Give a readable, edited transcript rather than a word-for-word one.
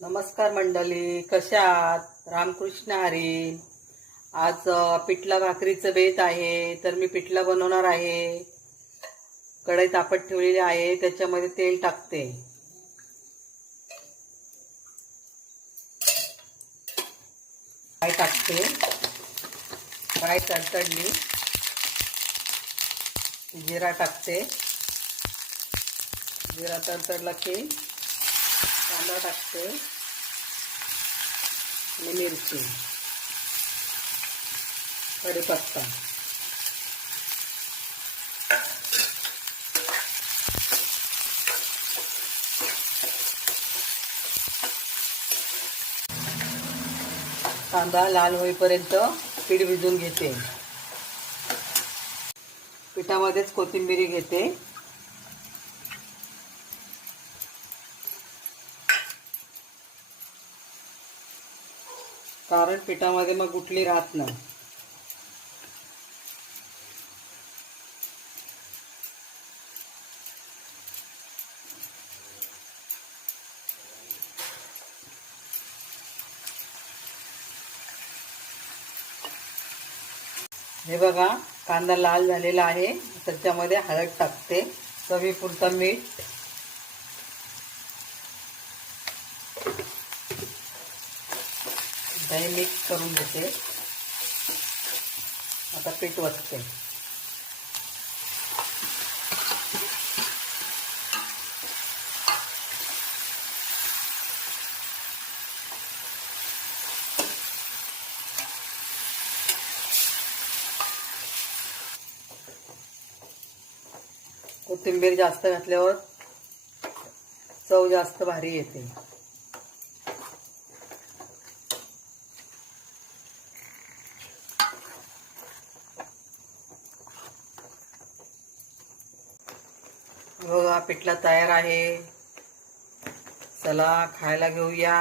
नमस्कार मंडळी, कशा आहात? रामकृष्ण हरी. आज पिठला भाकरीचं बेत आहे. तर मी पिठला बनवणार आहे. कढई तापत ठेवलेली आहे, त्याच्यामध्ये तेल टाकते. राई टाकते. राई तडतडली, जिरा टाकते. जिरा तडतडला की कांदा टाकते आणि मिरची, कढीपत्ता. कांदा लाल होईपर्यंत पीठ भिजवून घेते. पिठामध्येच कोथिंबीर घेते. कारण पिठामध्ये मग गुठली राहत नाही. हे बघा, कांदा लाल झालेला आहे. त्याच्यामध्ये हळद टाकते, चवीपुरतं मीठ, दही मिक्स करून घेते. आता पीठ वतते. कोथिंबीर जास्त घातल्यावर चव जास्त भारी येते. बघा, पिठला तयार आहे. चला खायला घेऊया.